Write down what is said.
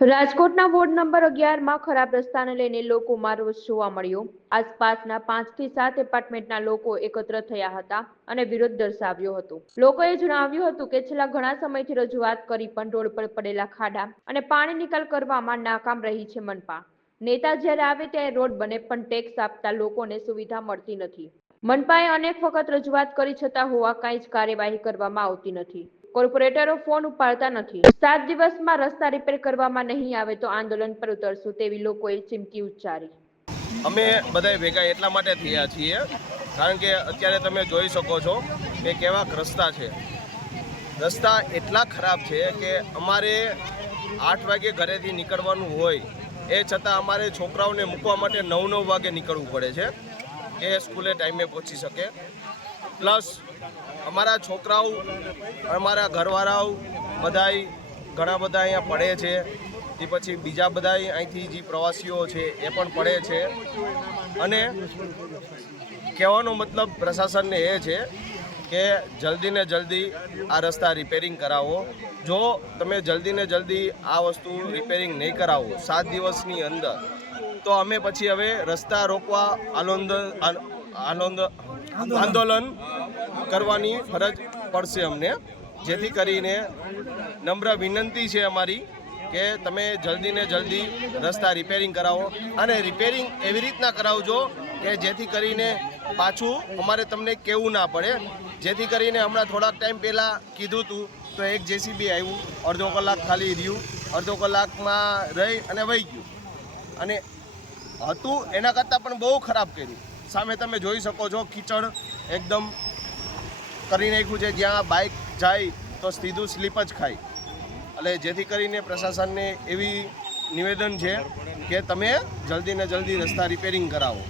રાજકોટના ward number 11 માં ખરાબ રસ્તાને લઈને લોકોમાં રોષ જોવા મળ્યો। આસપાસના 5 થી 7 એપાર્ટમેન્ટના લોકો એકત્ર થયા હતા અને વિરોધ દર્શાવ્યો હતો। લોકોએ જણાવ્યું હતું કે છેલ્લા ઘણા સમયથી રજૂઆત કરી પણ રોડ પર પડેલા ખાડા અને પાણી નિકાલ કરવામાં નાકામ રહી છે મનપા। નેતા જ્યારે આવે ત્યારે રોડ બને પણ ટેક્સ આપતા લોકોને સુવિધા મળતી નથી। મનપાએ અનેક વખત રજૂઆત કરી છતાં હોવા કાંઈ જ કાર્યવાહી કરવામાં આવતી નથી। કોર્પોરેટરો ફોન ઉપાડતા નથી। 7 દિવસમાં રસ્તા રિપેર કરવામાં નહીં આવે તો આંદોલન પર ઉતરશું તેવી લોકોએ ચીમકી ઉચ્ચારી। અમે બધા ભેગા એટલા માટે થયા છીએ કારણ કે અત્યારે તમે જોઈ શકો છો કે કેવા રસ્તા છે। રસ્તા એટલા ખરાબ છે કે અમારે 8 વાગે ઘરેથી નીકળવાનું હોય એ છતાં અમારે છોકરાઓને મૂકવા માટે 9 વાગે નીકળવું પડે છે કે સ્કૂલે ટાઈમે પહોંચી શકે। પ્લસ અમારા છોકરાઓ અમારા ઘરવાળાઓ બધાય ઘણા બધા અહીંયા પડે છે। તે પછી બીજા બધા અહીંથી જે પ્રવાસીઓ છે એ પણ પડે છે અને કહેવાનો મતલબ પ્રશાસનને એ છે કે જલ્દી ને જલ્દી આ રસ્તા રિપેરિંગ કરાવો। જો તમે જલ્દી ને જલ્દી આ વસ્તુ રિપેરિંગ નહીં કરાવો 7 દિવસની અંદર તો અમે પછી હવે રસ્તા રોકવા આંદોલન કરવાની ફરજ પડશે અમને। જેથી કરીને નમ્ર વિનંતી છે અમારી કે તમે જલ્દી ને જલ્દી રસ્તા રિપેરિંગ કરાવો અને રિપેરિંગ એવી રીતના કરાવજો કે જેથી કરીને પાછું અમારે તમને કહેવું ના પડે। જેથી કરીને હમણાં થોડાક ટાઈમ પહેલાં કીધું હતું તો એક જેસીબી આવ્યું, અડધો કલાક ખાલી રહ્યું, અડધો કલાકમાં રહી અને વહી ગયું અને હતું એના કરતાં પણ બહુ ખરાબ કર્યું। સામે તમે જોઈ શકો છો કીચડ એકદમ કરી નાખ્યું છે, જ્યાં બાઇક જાય તો સીધું સ્લીપ જ ખાય। એટલે જેથી કરીને પ્રશાસનને એવી નિવેદન છે કે તમે જલ્દી ને જલ્દી રસ્તા રિપેરિંગ કરાવો।